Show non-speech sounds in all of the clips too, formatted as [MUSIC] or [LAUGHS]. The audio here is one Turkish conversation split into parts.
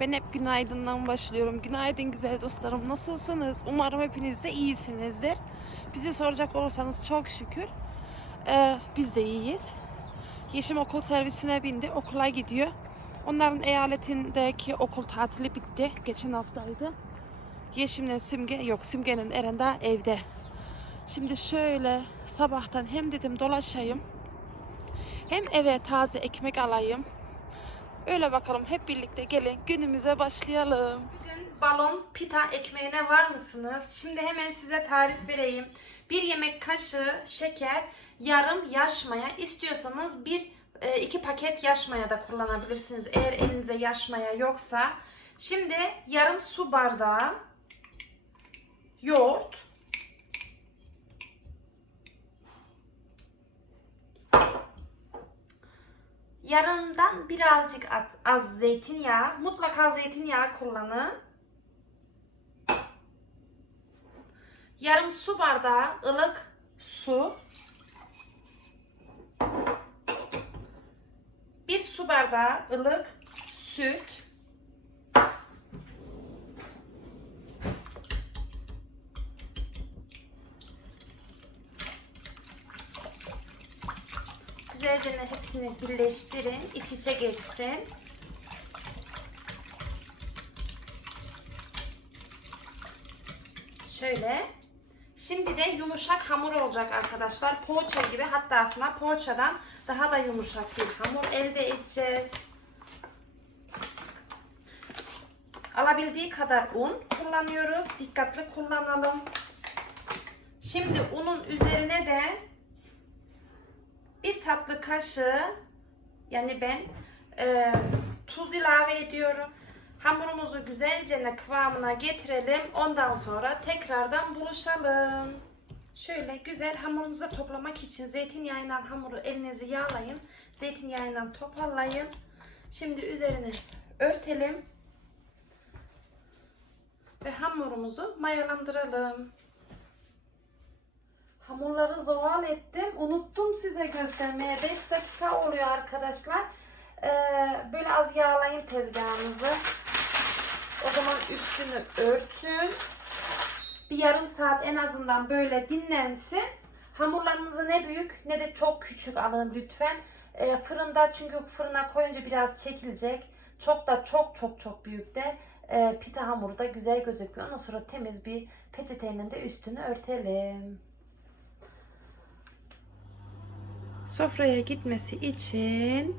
Ben hep günaydından başlıyorum. Günaydın güzel dostlarım. Nasılsınız? Umarım hepiniz de iyisinizdir. Bizi soracak olursanız çok şükür. Ee, biz de iyiyiz. Yeşim okul servisine bindi. Okula gidiyor. Onların eyaletindeki okul tatili bitti. Geçen haftaydı. Yeşim'le Simge, yok Simge'nin Eren daha evde. Şimdi şöyle sabahtan hem dedim dolaşayım. Hem eve taze ekmek alayım. Öyle bakalım hep birlikte gelin günümüze başlayalım. Bugün balon pita ekmeğine var mısınız? Şimdi hemen size tarif vereyim. Bir yemek kaşığı şeker, yarım yaş maya istiyorsanız bir e, iki paket yaş maya da kullanabilirsiniz. Eğer elinize yaş maya yoksa. Şimdi yarım su bardağı yoğurt, Yarımdan birazcık az zeytinyağı. Mutlaka zeytinyağı kullanın. Yarım su bardağı ılık su. Bir su bardağı ılık süt. Güzelce hepsini birleştirin. iç içe geçsin. Şöyle. Şimdi de yumuşak hamur olacak arkadaşlar. Poğaça gibi hatta aslında poğaçadan daha da yumuşak bir hamur elde edeceğiz. Alabildiği kadar un kullanıyoruz. Dikkatli kullanalım. Şimdi unun üzerine de tatlı kaşığı yani ben e, tuz ilave ediyorum. Hamurumuzu güzelce kıvamına getirelim. Ondan sonra tekrardan buluşalım. Şöyle güzel hamurunuzu toplamak için zeytinyağından hamuru elinizi yağlayın. Zeytinyağından toparlayın. Şimdi üzerine örtelim. Ve hamurumuzu mayalandıralım. Hamurları zoal ettim. Unuttum size göstermeye. 5 dakika oluyor arkadaşlar. Ee, böyle az yağlayın tezgahınızı. O zaman üstünü örtün. Bir yarım saat en azından böyle dinlensin. Hamurlarınızı ne büyük ne de çok küçük alın lütfen. Ee, fırında çünkü fırına koyunca biraz çekilecek. Çok da çok çok çok büyük de e, pita hamuru da güzel gözüküyor. Ondan sonra temiz bir peçeteyle de üstünü örtelim. Sofraya gitmesi için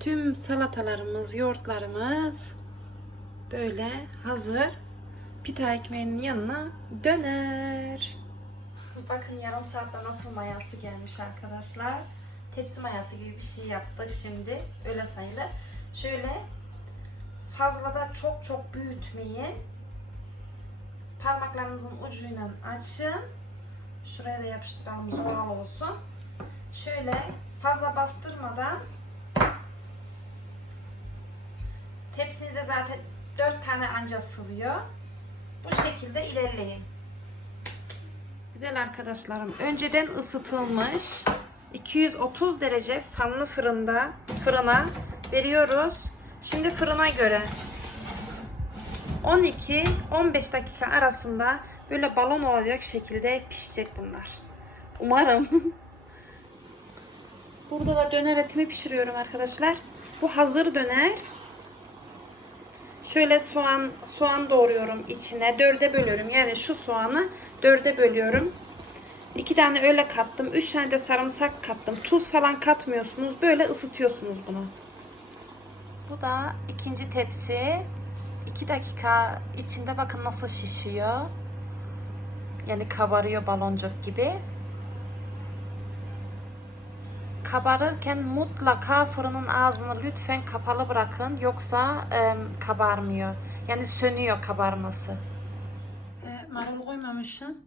tüm salatalarımız, yoğurtlarımız böyle hazır. Pita ekmeğinin yanına döner. Bakın yarım saatte nasıl mayası gelmiş arkadaşlar. Tepsi mayası gibi bir şey yaptık şimdi. Öyle sayılır. Şöyle fazla da çok çok büyütmeyin. Parmaklarınızın ucuyla açın. Şuraya da yapıştıralım zor olsun. Şöyle fazla bastırmadan tepsinize zaten 4 tane anca sığıyor. Bu şekilde ilerleyin. Güzel arkadaşlarım. Önceden ısıtılmış 230 derece fanlı fırında fırına veriyoruz. Şimdi fırına göre 12-15 dakika arasında böyle balon olacak şekilde pişecek bunlar. Umarım. [LAUGHS] Burada da döner etimi pişiriyorum arkadaşlar. Bu hazır döner. Şöyle soğan soğan doğruyorum içine. Dörde bölüyorum. Yani şu soğanı dörde bölüyorum. İki tane öyle kattım. Üç tane de sarımsak kattım. Tuz falan katmıyorsunuz. Böyle ısıtıyorsunuz bunu. Bu da ikinci tepsi. İki dakika içinde bakın nasıl şişiyor. Yani kabarıyor baloncuk gibi kabarırken mutlaka fırının ağzını lütfen kapalı bırakın yoksa e, kabarmıyor. Yani sönüyor kabarması. E, marul koymamışım.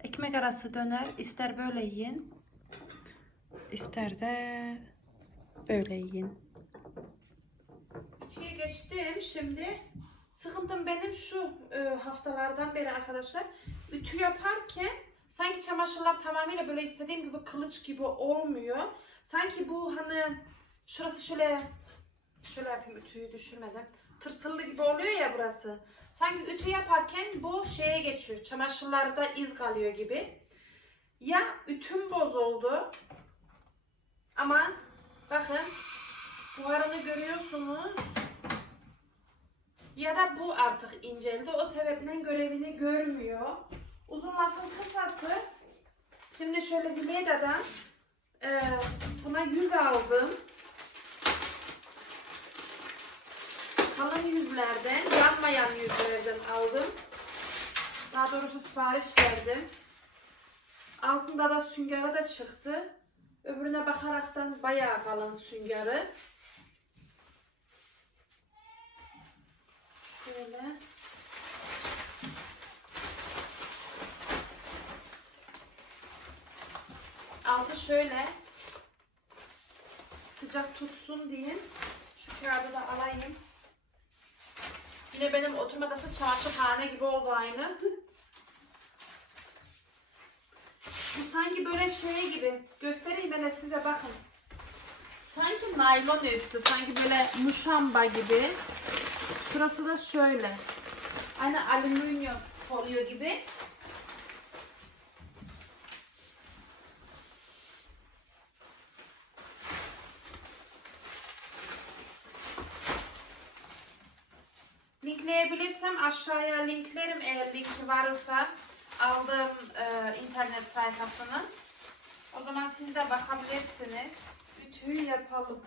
Ekmek arası döner. ister böyle yiyin. ister de böyle yiyin. Şuraya geçtim şimdi. Sıkıntım benim şu e, haftalardan beri arkadaşlar. Ütü yaparken Sanki çamaşırlar tamamıyla böyle istediğim gibi kılıç gibi olmuyor. Sanki bu hani şurası şöyle şöyle yapayım ütüyü düşürmeden. tırtıllı gibi oluyor ya burası. Sanki ütü yaparken bu şeye geçiyor. Çamaşırlarda iz kalıyor gibi. Ya ütüm bozuldu. Ama bakın buharını görüyorsunuz. Ya da bu artık inceldi. O sebepten görevini görmüyor. Uzun lafın kısası. Şimdi şöyle Vileda'dan e, buna 100 aldım. Kalın yüzlerden, yanmayan yüzlerden aldım. Daha doğrusu sipariş verdim. Altında da süngerı da çıktı. Öbürüne bakaraktan bayağı kalın süngerı. Şöyle. Altı şöyle. Sıcak tutsun diye. Şu kağıdı da alayım. Yine benim oturma odası çarşıhane gibi oldu aynı. Bu sanki böyle şey gibi. Göstereyim de size bakın. Sanki naylon üstü. Sanki böyle muşamba gibi. Şurası da şöyle. Aynı alüminyum folyo gibi. Aşağıya linklerim eğer linki varsa aldığım e, internet sayfasını. O zaman siz de bakabilirsiniz. Ütüyü yapalım.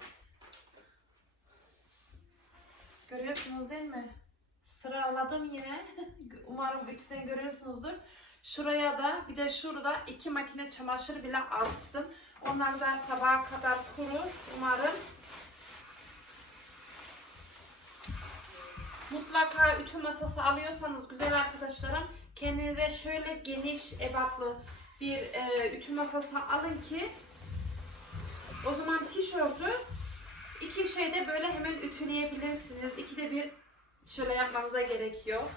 Görüyorsunuz değil mi? Sıraladım yine. [LAUGHS] Umarım ütüden görüyorsunuzdur. Şuraya da bir de şurada iki makine çamaşır bile astım. Onlar da sabaha kadar kurur umarım. Mutlaka ütü masası alıyorsanız güzel arkadaşlarım kendinize şöyle geniş ebatlı bir e, ütü masası alın ki o zaman tişörtü iki şeyde böyle hemen ütüleyebilirsiniz. İkide bir şöyle yapmanıza gerek yok.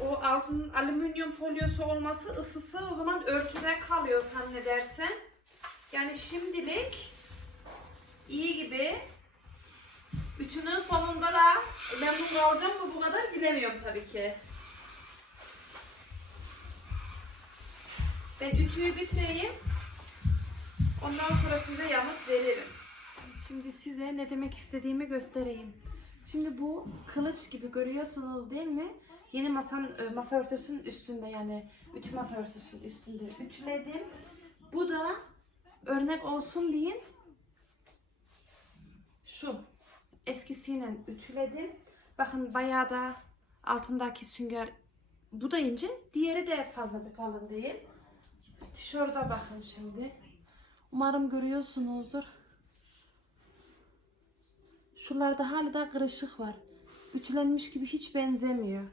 O altın alüminyum folyosu olması ısısı o zaman örtüde kalıyor zannedersen. Yani şimdilik iyi gibi. Ütünün sonunda da memnun kalacağım mı bu kadar bilemiyorum tabii ki. Ben ütüyü bitireyim. Ondan sonra size yanıt veririm. Şimdi size ne demek istediğimi göstereyim. Şimdi bu kılıç gibi görüyorsunuz değil mi? Yeni masanın, e, masa örtüsünün üstünde yani ütü masa örtüsünün üstünde ütüledim. Bu da örnek olsun diye şu eskisiyle ütüledim. Bakın bayağı da altındaki sünger bu da ince. Diğeri de fazla bir kalın değil. Tişörte bakın şimdi. Umarım görüyorsunuzdur. Şuralarda hala da kırışık var. Ütülenmiş gibi hiç benzemiyor.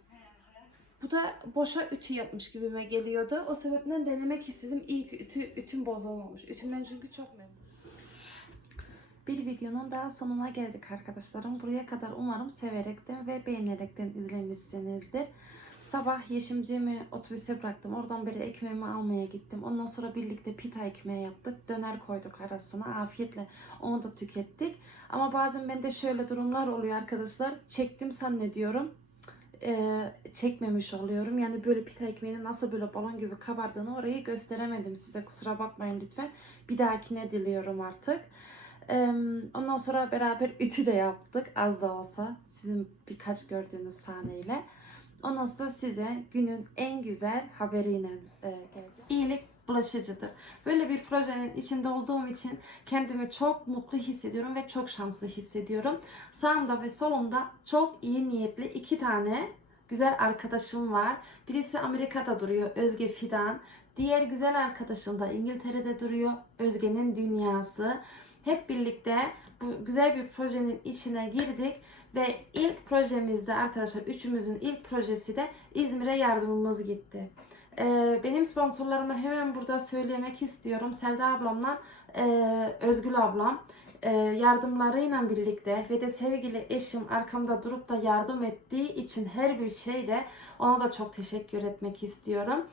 Bu da boşa ütü yapmış gibime geliyordu. O sebepten denemek istedim. İyi ki ütü, ütüm bozulmamış. Ütümden çünkü çok memnunum. Bir videonun daha sonuna geldik arkadaşlarım. Buraya kadar umarım severekten ve beğenerekten izlemişsinizdir. Sabah Yeşimciğimi otobüse bıraktım. Oradan beri ekmeğimi almaya gittim. Ondan sonra birlikte pita ekmeği yaptık. Döner koyduk arasına. Afiyetle onu da tükettik. Ama bazen bende şöyle durumlar oluyor arkadaşlar. Çektim zannediyorum. Ee, çekmemiş oluyorum. Yani böyle pita ekmeğinin nasıl böyle balon gibi kabardığını orayı gösteremedim size. Kusura bakmayın lütfen. Bir dahakine diliyorum artık. Ee, ondan sonra beraber ütü de yaptık. Az da olsa. Sizin birkaç gördüğünüz sahneyle. Ondan sonra size günün en güzel haberiyle e, geleceğim. İyilik bulaşıcıdır. Böyle bir projenin içinde olduğum için kendimi çok mutlu hissediyorum ve çok şanslı hissediyorum. Sağımda ve solumda çok iyi niyetli iki tane güzel arkadaşım var. Birisi Amerika'da duruyor Özge Fidan. Diğer güzel arkadaşım da İngiltere'de duruyor Özge'nin dünyası. Hep birlikte bu güzel bir projenin içine girdik ve ilk projemizde arkadaşlar üçümüzün ilk projesi de İzmir'e yardımımız gitti. Ee, benim sponsorlarımı hemen burada söylemek istiyorum. Selda ablamla e, Özgül ablam e, yardımlarıyla birlikte ve de sevgili eşim arkamda durup da yardım ettiği için her bir şeyde ona da çok teşekkür etmek istiyorum.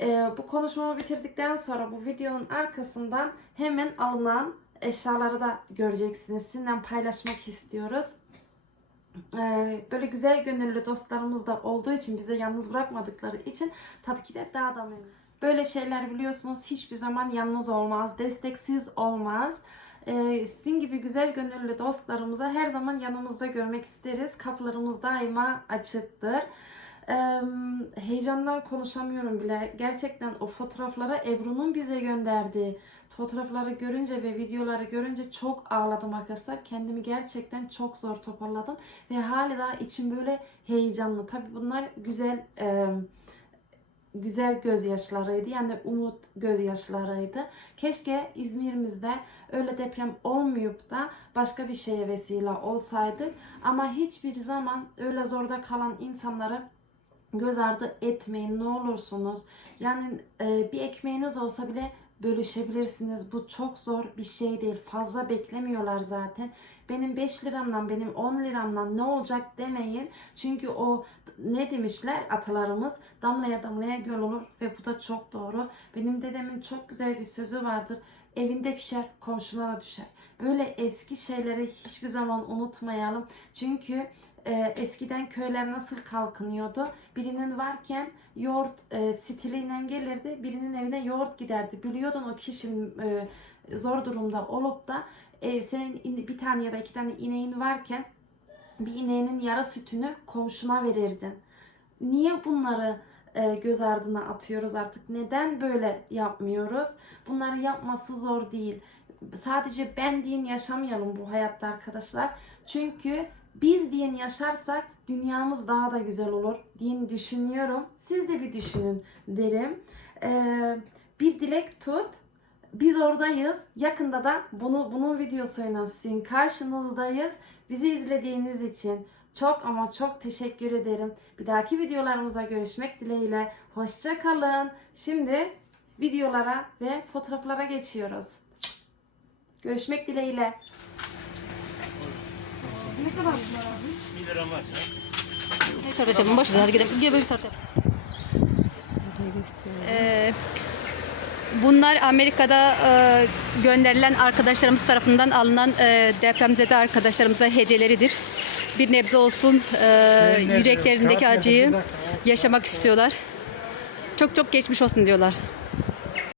Ee, bu konuşmamı bitirdikten sonra bu videonun arkasından hemen alınan eşyaları da göreceksiniz. Sizinle paylaşmak istiyoruz. Ee, böyle güzel gönüllü dostlarımız da olduğu için bizi yalnız bırakmadıkları için tabii ki de daha da memnun. Böyle şeyler biliyorsunuz hiçbir zaman yalnız olmaz, desteksiz olmaz. Ee, sizin gibi güzel gönüllü dostlarımıza her zaman yanımızda görmek isteriz. Kapılarımız daima açıktır. Heyecandan konuşamıyorum bile. Gerçekten o fotoğraflara Ebru'nun bize gönderdiği fotoğrafları görünce ve videoları görünce çok ağladım arkadaşlar. Kendimi gerçekten çok zor toparladım ve hala da içim böyle heyecanlı. Tabii bunlar güzel e, güzel gözyaşlarıydı. Yani umut gözyaşlarıydı. Keşke İzmir'imizde öyle deprem olmayıp da başka bir şeye vesile olsaydık. Ama hiçbir zaman öyle zorda kalan insanları göz ardı etmeyin ne olursunuz. Yani e, bir ekmeğiniz olsa bile bölüşebilirsiniz. Bu çok zor bir şey değil. Fazla beklemiyorlar zaten. Benim 5 liramdan, benim 10 liramdan ne olacak demeyin. Çünkü o ne demişler atalarımız? Damlaya damlaya göl olur ve bu da çok doğru. Benim dedemin çok güzel bir sözü vardır. Evinde pişer, komşuna da düşer. Böyle eski şeyleri hiçbir zaman unutmayalım. Çünkü e, eskiden köyler nasıl kalkınıyordu? Birinin varken yoğurt e, stiliyle gelirdi. Birinin evine yoğurt giderdi. Biliyordun o kişinin e, zor durumda olup da e, senin in- bir tane ya da iki tane ineğin varken bir ineğinin yara sütünü komşuna verirdin. Niye bunları e, göz ardına atıyoruz artık? Neden böyle yapmıyoruz? Bunları yapması zor değil. Sadece ben diyen yaşamayalım bu hayatta arkadaşlar. Çünkü biz diyen yaşarsak dünyamız daha da güzel olur diye düşünüyorum. Siz de bir düşünün derim. Ee, bir dilek tut. Biz oradayız. Yakında da bunu bunun videosuyla sizin karşınızdayız. Bizi izlediğiniz için çok ama çok teşekkür ederim. Bir dahaki videolarımıza görüşmek dileğiyle. Hoşça kalın. Şimdi videolara ve fotoğraflara geçiyoruz. Görüşmek dileğiyle. Ne kadar 1 liram var. Bir tarafa çabuk boş ver hadi gidelim. Gel bir tarafa. Ee, bunlar Amerika'da e, gönderilen arkadaşlarımız tarafından alınan e, depremzede arkadaşlarımıza hediyeleridir. Bir nebze olsun e, yüreklerindeki acıyı yaşamak istiyorlar. Çok çok geçmiş olsun diyorlar.